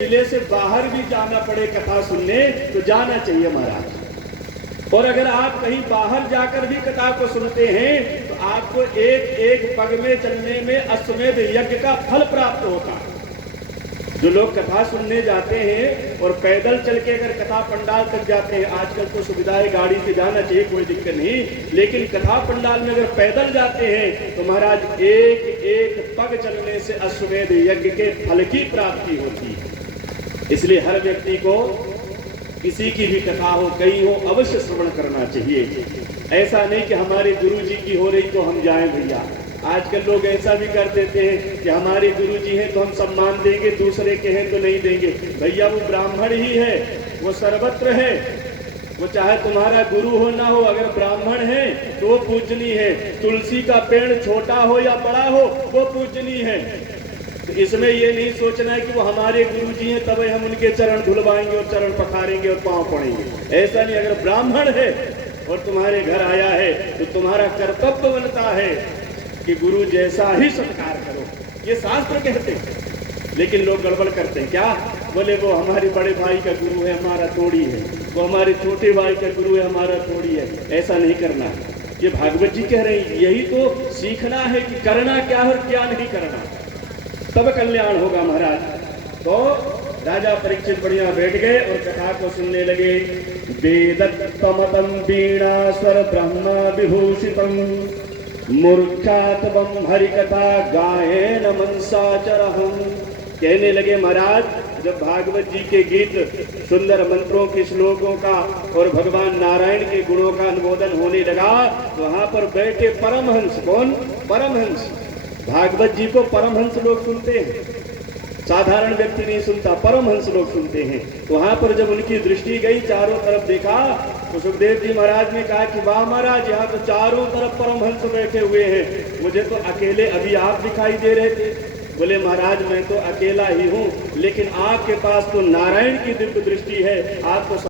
जिले से बाहर भी जाना पड़े कथा सुनने तो जाना चाहिए महाराज। और अगर आप कहीं बाहर जाकर भी कथा को सुनते हैं तो आपको एक एक पग में चलने में अश्वमेध यज्ञ का फल प्राप्त होता है। जो लोग कथा सुनने जाते हैं और पैदल चल के अगर कथा पंडाल तक जाते हैं, आजकल तो सुविधाएं गाड़ी से जाना चाहिए, कोई दिक्कत नहीं, लेकिन कथा पंडाल में अगर पैदल जाते हैं तो महाराज एक एक पग चलने से अश्वमेध यज्ञ के फल की प्राप्ति होती है। इसलिए हर व्यक्ति को किसी की भी कथा हो, कहीं हो, अवश्य श्रवण करना चाहिए। ऐसा नहीं कि हमारे गुरु जी की हो रही तो हम जाएं भैया। आजकल लोग ऐसा भी कर देते हैं कि हमारे गुरु जी हैं तो हम सम्मान देंगे, दूसरे के हैं तो नहीं देंगे। भैया वो ब्राह्मण ही है, वो सर्वत्र है, वो चाहे तुम्हारा गुरु हो ना हो, अगर ब्राह्मण है तो वो पूजनीय है। तुलसी का पेड़ छोटा हो या बड़ा हो वो पूजनीय है। तो इसमें ये नहीं सोचना है कि वो हमारे गुरु जी हैं तब हम उनके चरण धुलवाएंगे और चरण पखारेंगे और पांव पड़ेंगे, ऐसा नहीं। अगर ब्राह्मण है और तुम्हारे घर आया है तो तुम्हारा कर्तव्य बनता है कि गुरु जैसा ही सत्कार करो, ये शास्त्र कहते हैं। लेकिन लोग गड़बड़ करते हैं, क्या बोले वो हमारे बड़े भाई का गुरु है हमारा थोड़ी है, वो हमारे छोटे भाई का गुरु है हमारा थोड़ी है। ऐसा नहीं करना है। ये भागवत जी कह रहे हैं, यही तो सीखना है कि करना क्या और क्या नहीं करना, तब कल्याण होगा महाराज। तो राजा परीक्षित बढ़िया बैठ गए और कथा को सुनने लगे। वेदत्तमतं वीणा स्वर ब्रह्म विभूषितम मूर्खात्वम हरिकथा गायेन मनसाचरहम। कहने लगे महाराज, जब भागवत जी के गीत सुंदर मंत्रों के श्लोकों का और भगवान नारायण के गुणों का अनुमोदन होने लगा तो वहां पर बैठे परमहंस, कौन? परमहंस। भागवत जी को परमहंस लोग सुनते हैं, साधारण व्यक्ति नहीं सुनता, परमहंस लोग सुनते हैं। वहां पर जब उनकी दृष्टि गई, चारों तरफ देखा तो सुखदेव जी महाराज ने कहा कि वाह महाराज, यहाँ तो चारों तरफ परमहंस बैठे हुए हैं, मुझे तो अकेले अभी आप दिखाई दे रहे थे। बोले महाराज मैं तो अकेला ही हूँ, लेकिन आपके पास तो नारायण की दिव्य दृष्टि है, आपको